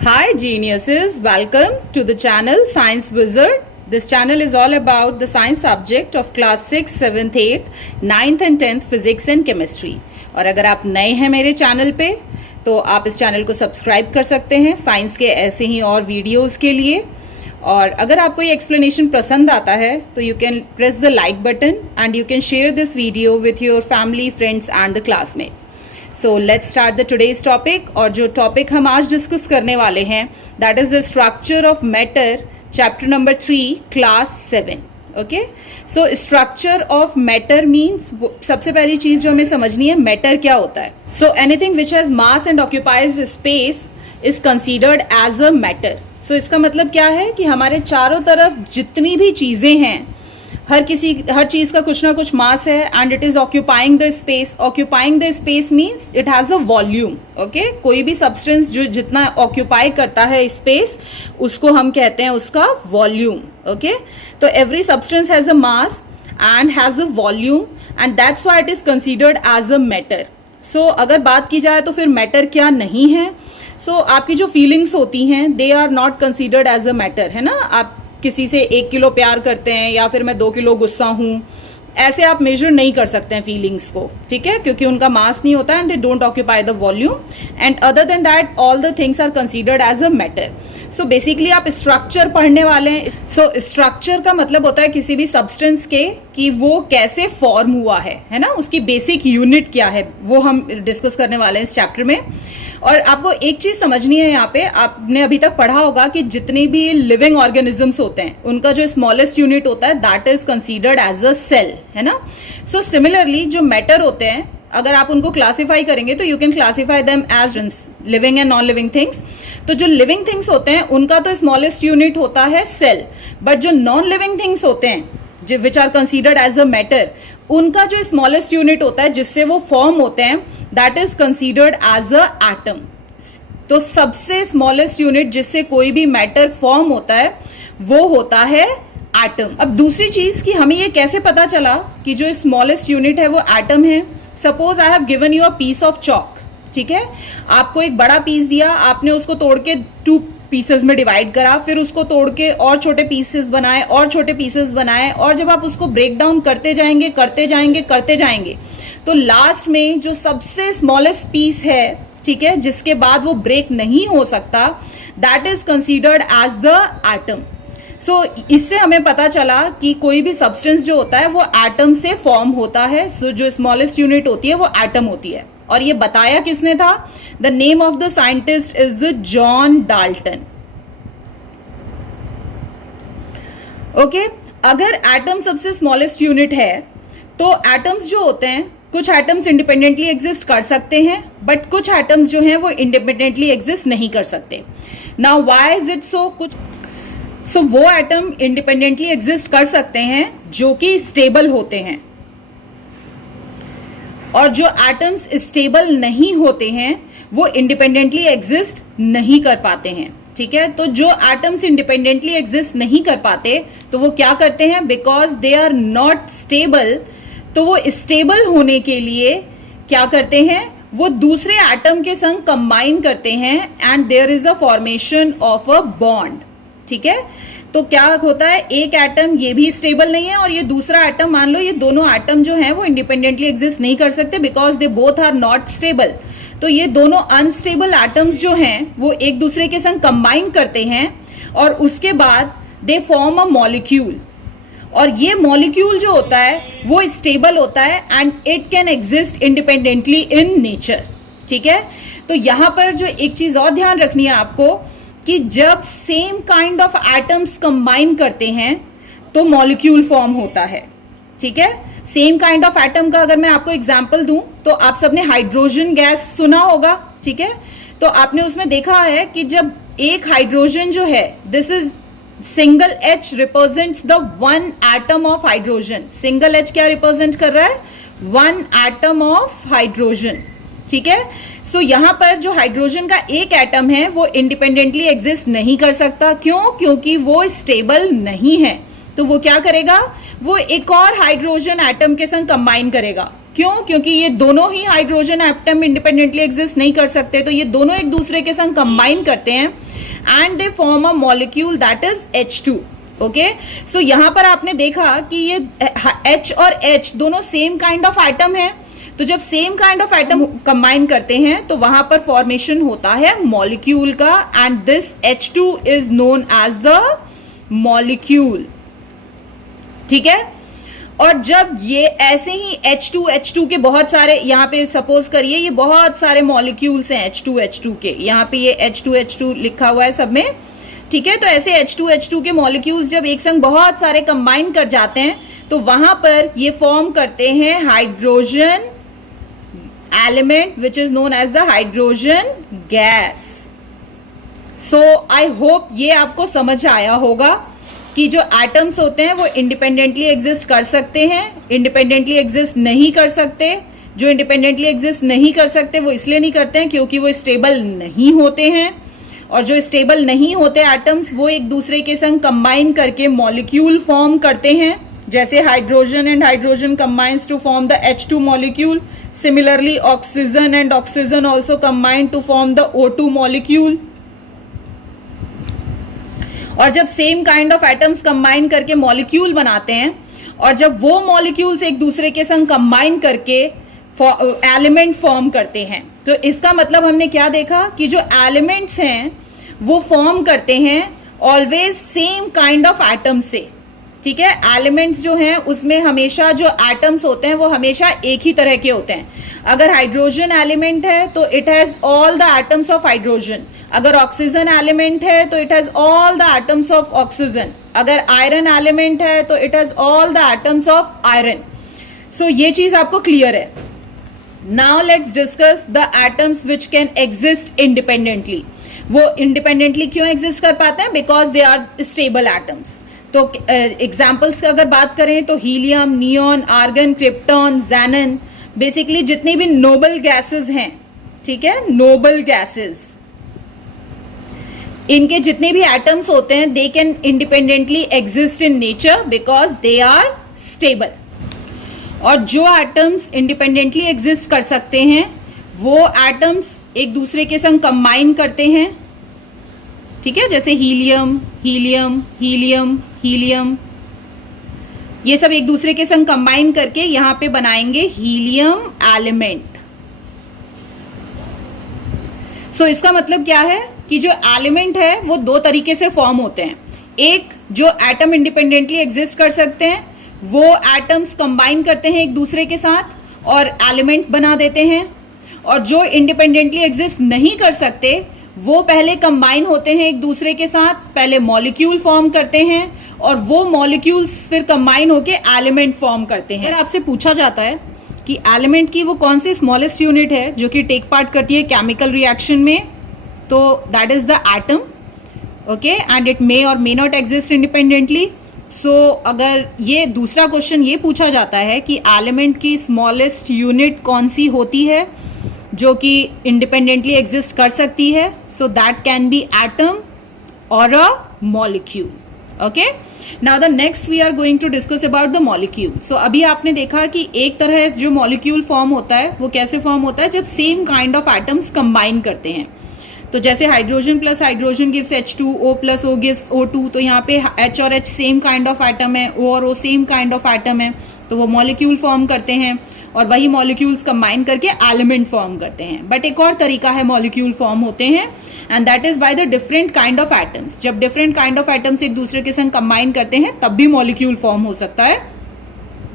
Hi geniuses, welcome to the channel Science Wizard. This channel is all about the science subject of class 6, 7th, 8th, 9th and 10th physics and chemistry. और अगर आप नए हैं मेरे channel पे तो आप इस चैनल को सब्सक्राइब कर सकते हैं साइंस के ऐसे ही और वीडियोस के लिए। और अगर आपको ये एक्सप्लेनेशन पसंद आता है तो you can press the like button and you can share this video with your family, friends and the classmates. So let's start the today's topic. और जो टॉपिक हम आज डिस्कस करने वाले हैं that is the structure of matter, chapter number 3, class 7। Okay, so structure of matter means सबसे पहली चीज जो हमें समझनी है, मैटर क्या होता है। So anything which has mass and occupies space is considered as a matter. So इसका मतलब क्या है कि हमारे चारों तरफ जितनी भी चीजें हैं, हर चीज का कुछ ना कुछ मास है and it is occupying the space. Occupying the space means it has a volume. Okay, कोई भी सब्सटेंस जो जितना ऑक्यूपाई करता है स्पेस उसको हम कहते हैं उसका वॉल्यूम। ओके, तो every substance has a mass and has a volume and that's why it is considered as a matter. So अगर बात की जाए तो फिर मैटर क्या नहीं है। सो आपकी जो फीलिंग्स होती हैं they are not considered as a matter, है ना। आप किसी से 1 किलो प्यार करते हैं या फिर मैं 2 किलो गुस्सा हूं, ऐसे आप मेजर नहीं कर सकते हैं फीलिंग्स को, ठीक है, क्योंकि उनका मास नहीं होता and they don't occupy the volume and other than that all the things are considered as a matter. So basically आप स्ट्रक्चर पढ़ने वाले हैं। सो स्ट्रक्चर का मतलब होता है किसी भी सब्सटेंस के कि वो कैसे फॉर्म हुआ है ना, उसकी बेसिक यूनिट क्या है, वो हम डिस्कस करने वाले हैं इस चैप्टर में। और आपको एक चीज समझनी है यहाँ पे, आपने अभी तक पढ़ा होगा कि जितने भी लिविंग ऑर्गेनिजम्स होते हैं उनका जो स्मॉलेस्ट यूनिट होता है that is considered as a cell, है ना। सो सिमिलरली जो मैटर होते हैं अगर आप उनको क्लासिफाई करेंगे तो you can classify them as living and non living things. तो जो लिविंग थिंग्स होते हैं उनका तो स्मॉलेस्ट यूनिट होता है सेल, बट जो नॉन लिविंग थिंग्स होते हैं which are considered as a matter, उनका जो स्मॉलेस्ट यूनिट होता है जिससे वो फॉर्म होते हैं that is considered as an atom. तो सबसे स्मॉलेस्ट यूनिट जिससे कोई भी मैटर फॉर्म होता है वो होता है एटम। अब दूसरी चीज कि हमें ये कैसे पता चला कि जो स्मॉलेस्ट यूनिट है वो एटम है। Suppose I have given you a piece of chalk, ठीक है, आपको एक बड़ा पीस दिया, आपने उसको तोड़ के 2 पीसेस में डिवाइड करा, फिर उसको तोड़ के और छोटे पीसेस बनाए और छोटे पीसेस बनाए, और जब आप उसको ब्रेक डाउन करते जाएंगे तो लास्ट में जो सबसे स्मॉलेस्ट पीस है, ठीक है, जिसके बाद वो ब्रेक नहीं हो सकता, that is considered as the atom. So इससे हमें पता चला कि कोई भी सब्सटेंस जो होता है वो एटम से फॉर्म होता है। सो जो स्मॉलेस्ट यूनिट होती है वो एटम होती है। और ये बताया किसने था? The name of the scientist is John Dalton. Okay, अगर एटम सबसे स्मॉलेस्ट यूनिट है तो एटम्स जो होते हैं, कुछ एटम्स इंडिपेंडेंटली एग्जिस्ट कर सकते हैं बट कुछ एटम्स जो हैं वो इंडिपेंडेंटली एग्जिस्ट नहीं कर सकते। Now why is it so? So वो एटम इंडिपेंडेंटली एग्जिस्ट कर सकते हैं जो कि स्टेबल होते हैं, और जो एटम्स स्टेबल नहीं होते हैं वो इंडिपेंडेंटली एग्जिस्ट नहीं कर पाते हैं, ठीक है। तो जो एटम्स इंडिपेंडेंटली एग्जिस्ट नहीं कर पाते तो वो क्या करते हैं, because they are not stable, तो वो स्टेबल होने के लिए क्या करते हैं, वो दूसरे एटम के संग कंबाइन करते हैं and there is a formation of a bond, ठीक है। तो क्या होता है, एक एटम ये भी स्टेबल नहीं है और ये दूसरा एटम, मान लो ये दोनों एटम जो हैं वो इंडिपेंडेंटली एग्जिस्ट नहीं कर सकते because they both are not stable. तो ये दोनों अनस्टेबल एटम्स जो हैं वो एक दूसरे के संग कंबाइन करते हैं और उसके बाद दे फॉर्म अ मॉलिक्यूल, और ये मॉलिक्यूल जो होता है वो स्टेबल होता है and it can exist independently in nature, ठीक है। तो यहां पर जो एक चीज और ध्यान रखनी है आपको कि जब same kind of atoms combine करते हैं तो मॉलिक्यूल फॉर्म होता है, ठीक है। सेम काइंड ऑफ एटम का अगर मैं आपको एग्जांपल दूं तो आप सबने हाइड्रोजन गैस सुना होगा, ठीक है। तो आपने उसमें देखा है कि जब एक हाइड्रोजन जो है, this is single H represents the 1 atom of hydrogen. Single H क्या रिप्रेजेंट कर रहा है? 1 एटम ऑफ हाइड्रोजन, ठीक है। सो यहां पर जो हाइड्रोजन का एक एटम है वो इंडिपेंडेंटली एग्जिस्ट नहीं कर सकता। क्यों? क्योंकि वो स्टेबल नहीं है। तो वो क्या करेगा, वो एक और हाइड्रोजन एटम के संग कंबाइन करेगा क्यों? क्योंकि ये दोनों ही हाइड्रोजन एटम इंडिपेंडेंटली एग्जिस्ट नहीं कर सकते, तो ये दोनों एक दूसरे के संग कंबाइन करते हैं and they form a molecule that is H2. Okay, so यहां पर आपने देखा कि ये H और H दोनों सेम काइंड ऑफ एटम है, तो जब same kind of atom combine करते हैं तो वहां पर फॉर्मेशन होता है मॉलिक्यूल का, and this H2 is known as the molecule. ठीक है, और जब ये ऐसे ही H2 के बहुत सारे, यहाँ पे सपोज करिए ये बहुत सारे मॉलिक्यूल्स हैं H2 के, यहाँ पे ये H2 लिखा हुआ है सब में. ठीक है, तो ऐसे H2 के मॉलिक्यूल्स जब एक संग बहुत सारे कंबाइन कर जाते हैं तो वहां पर ये फॉर्म करते हैं hydrogen element which is known as the hydrogen gas. So I hope ये आपको समझ आया होगा कि जो एटम्स होते हैं वो इंडिपेंडेंटली एग्जिस्ट कर सकते हैं, इंडिपेंडेंटली एग्जिस्ट नहीं कर सकते. जो इंडिपेंडेंटली एग्जिस्ट नहीं कर सकते वो इसलिए नहीं करते हैं क्योंकि वो स्टेबल नहीं होते हैं, और जो स्टेबल नहीं होते एटम्स वो एक दूसरे के संग कंबाइन करके मॉलिक्यूल फॉर्म करते हैं, जैसे hydrogen and hydrogen combines to form the H2 molecule. Similarly oxygen and oxygen also combine to form the O2 molecule. और जब same kind of atoms combine करके मॉलिक्यूल बनाते हैं, और जब वो मॉलिक्यूल्स एक दूसरे के संग कंबाइन करके एलिमेंट फॉर्म करते हैं, तो इसका मतलब हमने क्या देखा कि जो एलिमेंट्स हैं वो फॉर्म करते हैं always same kind of atom से. ठीक है, एलिमेंट्स जो हैं उसमें हमेशा जो एटम्स होते हैं वो हमेशा एक ही तरह के होते हैं. अगर हाइड्रोजन एलिमेंट है तो it has all the atoms of hydrogen. अगर ऑक्सीजन एलिमेंट है तो it has all the atoms of oxygen. अगर आयरन एलिमेंट है तो it has all the atoms of iron. So ये चीज आपको क्लियर है. Now let's discuss the atoms which can exist independently. वो इंडिपेंडेंटली क्यों एग्जिस्ट कर पाते हैं? Because they are stable atoms. तो एग्जाम्पल्स की अगर बात करें तो helium, neon, argon, krypton, ज़ैनन, basically जितनी भी नोबल गैसेस हैं, ठीक है, नोबल गैसेस, इनके जितने भी एटम्स होते हैं they can independently exist in nature because they are stable. और जो एटम्स इंडिपेंडेंटली एग्जिस्ट कर सकते हैं वो एटम्स एक दूसरे के संग कंबाइन करते हैं. ठीक है, जैसे हीलियम, हीलियम, हीलियम, हीलियम, ये सब एक दूसरे के संग कंबाइन करके यहां पे बनाएंगे हीलियम एलिमेंट. सो इसका मतलब क्या है कि जो एलिमेंट है वो दो तरीके से फॉर्म होते हैं. एक, जो एटम इंडिपेंडेंटली एग्जिस्ट कर सकते हैं वो एटम्स कंबाइन करते हैं एक दूसरे के साथ और एलिमेंट बना देते हैं. और जो इंडिपेंडेंटली एग्जिस्ट नहीं कर सकते वो पहले कंबाइन होते हैं एक दूसरे के साथ, पहले मॉलिक्यूल फॉर्म करते हैं और वो मॉलिक्यूल्स फिर कंबाइन होके एलिमेंट फॉर्म करते हैं. अगर आपसे पूछा जाता है कि एलिमेंट की वो कौन सी स्मॉलेस्ट यूनिट है जो कि टेक पार्ट करती है केमिकल रिएक्शन में, तो that is the atom. Okay, and it may और मे नॉट एग्जिस्ट इंडिपेंडेंटली. सो अगर ये दूसरा क्वेश्चन ये पूछा जाता है कि एलिमेंट की स्मॉलेस्ट यूनिट कौन सी होती है जो कि इंडिपेंडेंटली एग्जिस्ट कर सकती है, so that can be atom और a molecule. Okay, now the next we are going to discuss about the molecule. So अभी आपने देखा कि एक तरह जो मॉलिक्यूल फॉर्म होता है वो कैसे फॉर्म होता है, जब same kind of atoms combine करते हैं. तो जैसे hydrogen plus hydrogen gives H2, O plus O gives O2, तो यहाँ पे H और H same kind of atom है, O और O same kind of atom है, तो वो मॉलिक्यूल फॉर्म करते हैं और वही मॉलिक्यूल्स कंबाइन करके एलिमेंट फॉर्म करते हैं. बट एक और तरीका है मॉलिक्यूल फॉर्म होते हैं, and that is by the different kind of atoms. जब डिफरेंट काइंड ऑफ एटम्स एक दूसरे के संग कंबाइन करते हैं तब भी मॉलिक्यूल फॉर्म हो सकता है.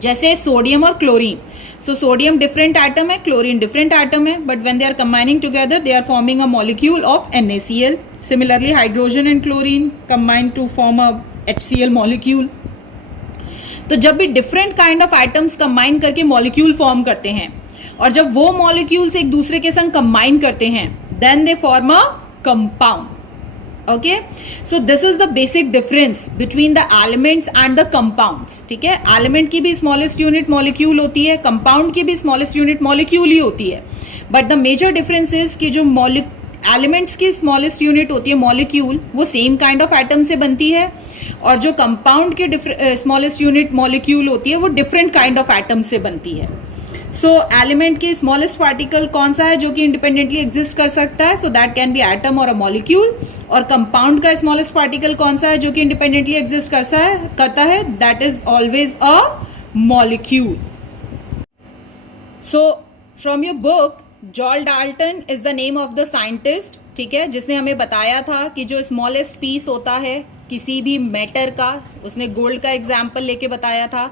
जैसे सोडियम और chlorine. So sodium different atom है, क्लोरीन डिफरेंट एटम है, but when they are combining together they are forming a molecule of NaCl. Similarly hydrogen and chlorine combine to form a HCl molecule. तो जब भी different kind of atoms combine करके molecule form करते हैं और जब वो मॉलिक्यूल्स एक दूसरे के संग कंबाइन करते हैं then they form a compound. Okay, so this is the basic difference between the elements and the compounds. ठीक है, एलिमेंट की भी स्मॉलेस्ट यूनिट मॉलिक्यूल होती है, कंपाउंड की भी स्मॉलेस्ट यूनिट मॉलिक्यूल ही होती है, but the major difference is कि जो एलिमेंट्स की स्मॉलेस्ट यूनिट होती है मॉलिक्यूल वो सेम काइंड ऑफ एटम से बनती है और जो कंपाउंड की स्मॉलेस्ट यूनिट मॉलिक्यूल होती है वो डिफरेंट काइंड ऑफ एटम से बनती है. सो एलिमेंट की स्मॉलेस्ट पार्टिकल कौन सा है जो कि इंडिपेंडेंटली एग्जिस्ट कर सकता है? So that can be atom और अ मॉलिक्यूल. और कंपाउंड का स्मॉलेस्ट पार्टिकल कौन सा है जो कि इंडिपेंडेंटली एग्जिस्ट करता है? That is always a molecule. So from your book, जॉल Dalton is the name of the scientist, ठीक है, जिसने हमें बताया था कि जो स्मॉलेस्ट पीस होता है किसी भी मैटर का, उसने गोल्ड का एग्जाम्पल लेके बताया था,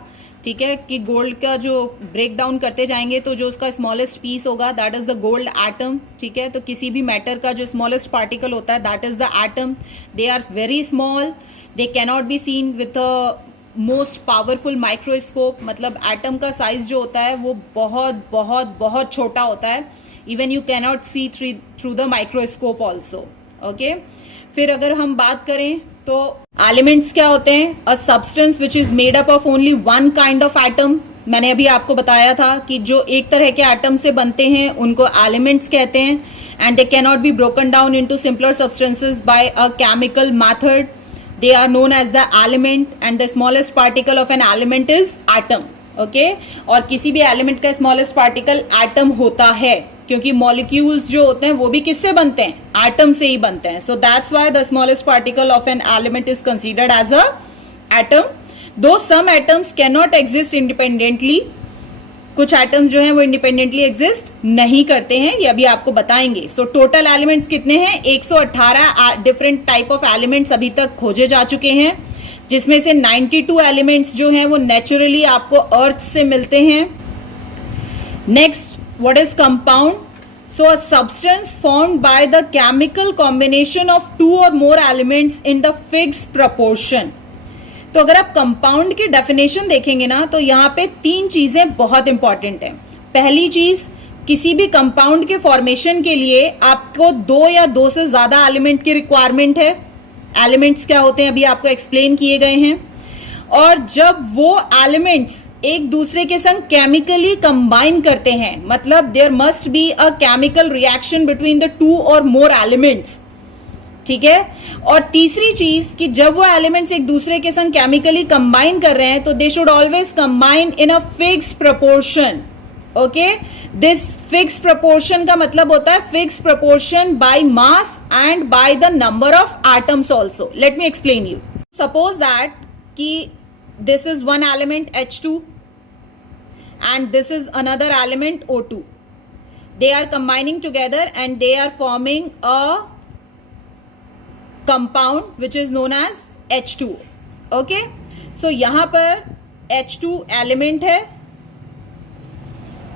ठीक है, कि गोल्ड का जो ब्रेक डाउन करते जाएंगे तो जो उसका स्मॉलेस्ट पीस होगा that is the gold atom, ठीक है. तो किसी भी मैटर का जो स्मॉलेस्ट पार्टिकल होता है that is the atom. They are very small, they cannot be seen with a most powerful microscope. मतलब एटम का साइज जो होता है वो बहुत बहुत बहुत छोटा होता है. Even you cannot see through the microscope also. Okay, फिर अगर हम बात करें तो एलिमेंट्स क्या होते हैं? A substance which is made up of only one kind of atom. मैंने अभी आपको बताया था कि जो एक तरह के एटम से बनते हैं उनको एलिमेंट्स कहते हैं. And they cannot be broken down into simpler substances bye a chemical method. They are known as the element and the smallest particle of an element is atom. Okay? और किसी भी element का smallest particle atom होता है, क्योंकि molecules जो होते हैं वो भी किससे बनते हैं? Atom से ही बनते हैं. So that's why the smallest particle of an element is considered as a atom. Though some atoms cannot exist independently, कुछ एटम्स जो हैं वो इंडिपेंडेंटली एग्जिस्ट नहीं करते हैं, ये अभी आपको बताएंगे. सो टोटल एलिमेंट्स कितने हैं? 118 डिफरेंट टाइप ऑफ एलिमेंट्स अभी तक खोजे जा चुके हैं, जिसमें से 92 एलिमेंट्स जो हैं वो नेचुरली आपको अर्थ से मिलते हैं. Next, what is compound? So a substance formed by the chemical combination of 2 और more elements in the fixed proportion. तो अगर आप कंपाउंड की डेफिनेशन देखेंगे ना तो यहाँ पे 3 चीजें बहुत इंपॉर्टेंट हैं. पहली चीज, किसी भी कंपाउंड के फॉर्मेशन के लिए आपको 2 या 2 से ज्यादा एलिमेंट की रिक्वायरमेंट है. एलिमेंट्स क्या होते हैं अभी आपको एक्सप्लेन किए गए हैं. और जब वो एलिमेंट्स एक दूसरे के संग केमिकली कंबाइन करते हैं, मतलब there must be a chemical reaction between the 2 और मोर एलिमेंट्स, ठीक है. और तीसरी चीज कि जब वो एलिमेंट्स एक दूसरे के संग केमिकली कंबाइन कर रहे हैं तो they should always combine in a fixed proportion. Okay, this fixed proportion का मतलब होता है fixed proportion by mass and by the number of atoms also. Let me explain you. Suppose that कि this is one element H2 and this is another element O2. They are combining together and they are forming a compound which is known as H2. Okay, so यहां पर H2 element है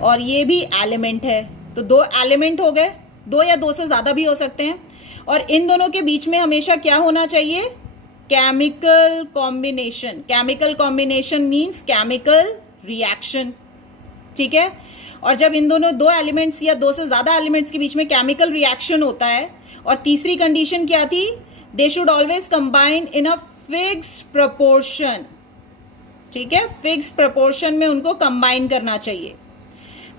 और ये भी element है. तो 2 element हो गए, 2 या 2 से ज्यादा भी हो सकते हैं. और इन दोनों के बीच में हमेशा क्या होना चाहिए? Chemical combination. Chemical combination means chemical reaction, ठीक है. और जब इन दोनों 2 एलिमेंट्स या 2 से ज्यादा एलिमेंट्स के बीच में केमिकल रिएक्शन होता है, और तीसरी कंडीशन क्या थी? दे should always combine in a fixed proportion, ठीक है. फिक्स्ड प्रोपोर्शन में उनको कंबाइन करना चाहिए.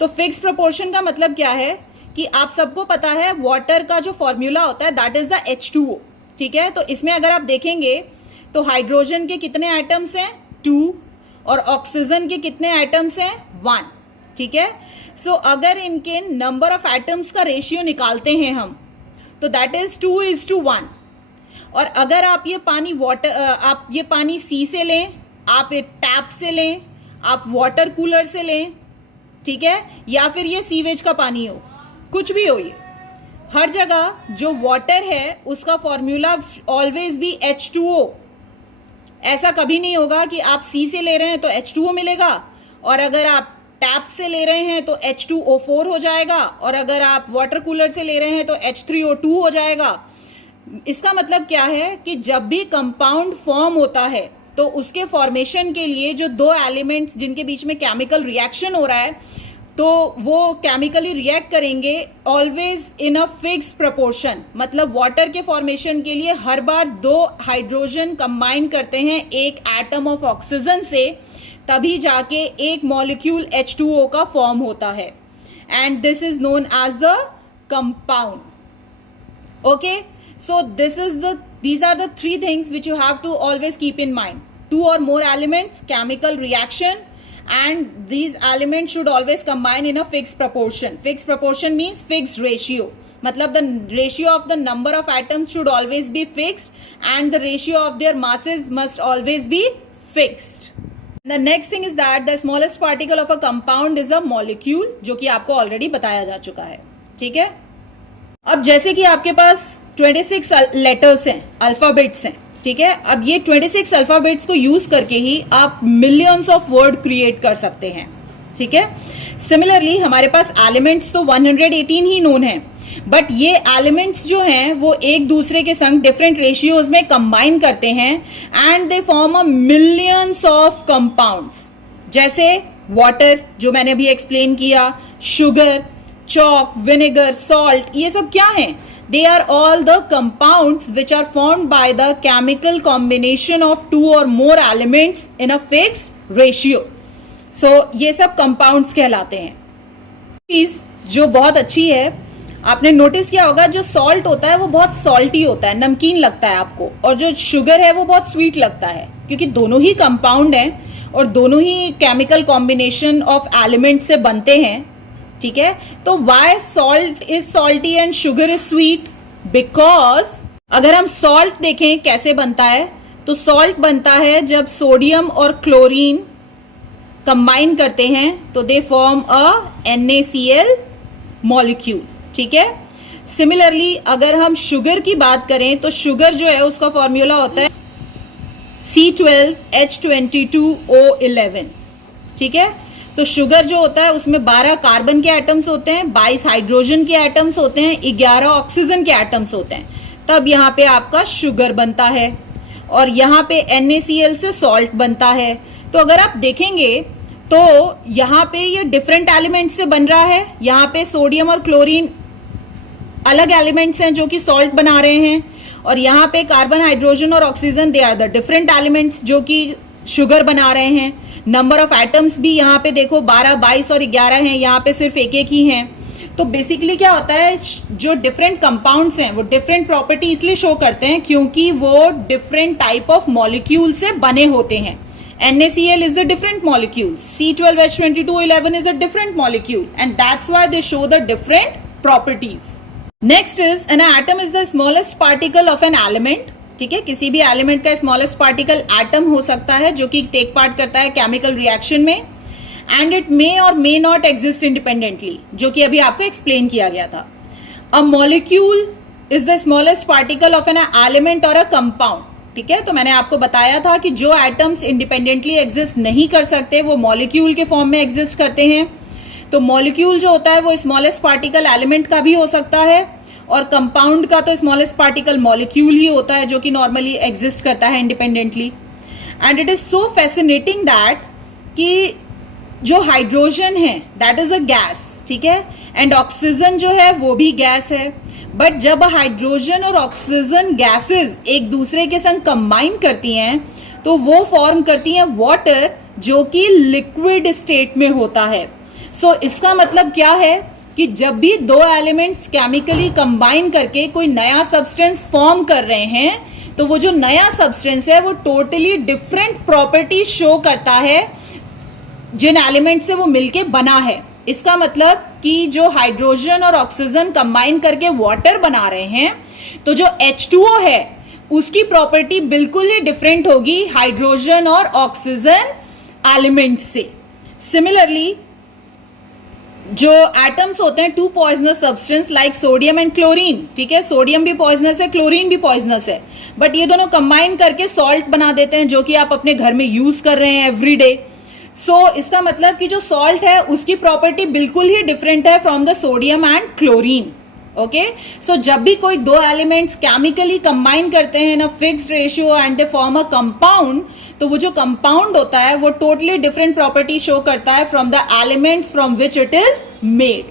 तो फिक्स्ड प्रोपोर्शन का मतलब क्या है कि आप सबको पता है वाटर का जो फॉर्मूला होता है दैट इज द H2O, ठीक है. तो इसमें अगर आप देखेंगे तो हाइड्रोजन के कितने एटम्स हैं? 2. और ऑक्सीजन के कितने एटम्स हैं? 1, ठीक है. सो अगर इनके नंबर ऑफ एटम्स का रेशियो निकालते हैं हम तो दैट इज 2:1. और अगर आप ये पानी सी से लें, आप ये टैप से लें, आप वाटर कूलर से लें, ठीक है, या फिर ये सीवेज का पानी हो, कुछ भी हो, ये हर जगह जो वाटर है उसका फॉर्मूला ऑलवेज भी H2O. ऐसा कभी नहीं होगा कि आप सी से ले रहे हैं तो H2O मिलेगा, और अगर आप टैप से ले रहे हैं तो H2O4 हो जाएगा, और अगर आप वाटर कूलर से ले रहे हैं तो H3O2 हो जाएगा. इसका मतलब क्या है कि जब भी कंपाउंड फॉर्म होता है तो उसके फॉर्मेशन के लिए जो 2 एलिमेंट्स जिनके बीच में केमिकल रिएक्शन हो रहा है तो वो केमिकली रिएक्ट करेंगे always in a fix proportion. मतलब वाटर के फॉर्मेशन के लिए हर बार 2 हाइड्रोजन कंबाइन करते हैं एक एटम ऑफ ऑक्सीजन से, तभी जाके एक मॉलिक्यूल H2O का फॉर्म होता है. And this is known as the compound. Okay, so these are the 3 things which you have to always keep in mind. 2 or more elements, chemical reaction, and these elements should always combine in a fixed proportion. Fixed proportion means fixed ratio. मतलब the ratio of the number of atoms should always be fixed and the ratio of their masses must always be fixed. The next thing is that the smallest particle of a compound is a molecule, जो कि आपको already बताया जा चुका है. ठीक है. अब जैसे कि आपके पास 26 लेटर्स हैं, अल्फाबेट्स हैं. ठीक है. अब ये 26 अल्फाबेट्स को यूज करके ही आप मिलियंस ऑफ वर्ड क्रिएट कर सकते हैं. ठीक है. सिमिलरली हमारे पास एलिमेंट्स तो 118 ही नोन है, बट ये एलिमेंट्स जो हैं वो एक दूसरे के संग डिफरेंट रेशियोज में कंबाइन करते हैं and they form a millions of compounds. जैसे वाटर जो मैंने अभी एक्सप्लेन किया, शुगर, चॉक, विनेगर, सॉल्ट, ये सब क्या हैं? They are all the compounds which are formed by the chemical combination of two or more elements in a fixed ratio. So ये सब compounds कहलाते हैं. चीज जो बहुत अच्छी है, आपने नोटिस किया होगा, जो सॉल्ट होता है वो बहुत सॉल्टी होता है, नमकीन लगता है आपको, और जो शुगर है वो बहुत स्वीट लगता है, क्योंकि दोनों ही कंपाउंड हैं और दोनों ही केमिकल कॉम्बिनेशन ऑफ एलिमेंट से बनते हैं. ठीक है. तो why salt is salty and sugar is sweet? Because अगर हम सॉल्ट देखें कैसे बनता है, तो सॉल्ट बनता है जब सोडियम और क्लोरीन कंबाइन करते हैं तो दे फॉर्म अ NaCl मॉलिक्यूल. ठीक है. सिमिलरली अगर हम शुगर की बात करें तो शुगर जो है उसका फॉर्मूला होता है C12H22O11. ठीक है. तो शुगर जो होता है उसमें 12 कार्बन के एटम्स होते हैं, 22 हाइड्रोजन के एटम्स होते हैं, 11 ऑक्सीजन के एटम्स होते हैं. तब यहाँ पे आपका शुगर बनता है और यहाँ पे NaCl से सॉल्ट बनता है. तो अगर आप देखेंगे तो यहाँ पे ये डिफरेंट एलिमेंट से बन रहा है. यहाँ पे सोडियम और क्लोरीन अलग एलिमेंट्स हैं जो कि सॉल्ट बना रहे हैं, और यहाँ पे कार्बन, हाइड्रोजन और oxygen they are the different elements जो कि शुगर बना रहे हैं. नंबर ऑफ एटम्स भी यहाँ पे देखो 12, 22 और 11 हैं, यहाँ पे सिर्फ एक एक ही हैं. तो बेसिकली क्या होता है, जो डिफरेंट कंपाउंड्स हैं वो डिफरेंट प्रॉपर्टी इसलिए शो करते हैं क्योंकि वो डिफरेंट टाइप ऑफ मॉलिक्यूल से बने होते हैं. NaCl is a different molecule, C12H22O11 is a different molecule, and that's why they show the different properties. Next is an atom is the smallest particle of an element. ठीक है. किसी भी element का smallest particle atom हो सकता है जो कि टेक पार्ट करता है केमिकल रिएक्शन में, एंड इट मे और मे नॉट एग्जिस्ट इंडिपेंडेंटली, जो कि अभी आपको एक्सप्लेन किया गया था. A molecule is the smallest particle of an element और अ कंपाउंड. ठीक है. तो मैंने आपको बताया था कि जो एटम्स इंडिपेंडेंटली एग्जिस्ट नहीं कर सकते वो मॉलिक्यूल के फॉर्म में एग्जिस्ट करते हैं. तो मॉलिक्यूल जो होता है वो स्मॉलेस्ट पार्टिकल एलिमेंट का भी हो सकता है, और कंपाउंड का तो स्मॉलेस्ट पार्टिकल मॉलिक्यूल ही होता है जो कि नॉर्मली एग्जिस्ट करता है independently. And it is so fascinating that कि जो हाइड्रोजन है दैट इज अ गैस. ठीक है. एंड ऑक्सीजन जो है वो भी गैस है. बट जब हाइड्रोजन और ऑक्सीजन गैसेस एक दूसरे के संग कंबाइन करती हैं तो वो फॉर्म करती हैं वाटर, जो कि लिक्विड स्टेट में होता है. सो इसका मतलब क्या है कि जब भी दो एलिमेंट्स केमिकली कंबाइन करके कोई नया सब्सटेंस फॉर्म कर रहे हैं तो वो जो नया सब्सटेंस है वो टोटली डिफरेंट प्रॉपर्टी शो करता है जिन एलिमेंट से वो मिलके बना है. इसका मतलब कि जो हाइड्रोजन और ऑक्सीजन कंबाइन करके वाटर बना रहे हैं तो जो H2O है उसकी प्रॉपर्टी बिल्कुल ही डिफरेंट होगी हाइड्रोजन और ऑक्सीजन एलिमेंट से. सिमिलरली जो एटम्स होते हैं two poisonous substance like sodium and chlorine. ठीक है. सोडियम भी पॉइजनस है, क्लोरीन भी पॉइजनस है, बट ये दोनों कंबाइन करके सॉल्ट बना देते हैं जो कि आप अपने घर में यूज कर रहे हैं एवरीडे. सो इसका मतलब कि जो सॉल्ट है उसकी प्रॉपर्टी बिल्कुल ही डिफरेंट है from the sodium and chlorine. Okay. So जब भी कोई दो एलिमेंट्स केमिकली कंबाइन करते हैं ना fixed ratio and they form a compound, तो वो जो कंपाउंड होता है वो टोटली डिफरेंट प्रॉपर्टी शो करता है from the elements from which it is made.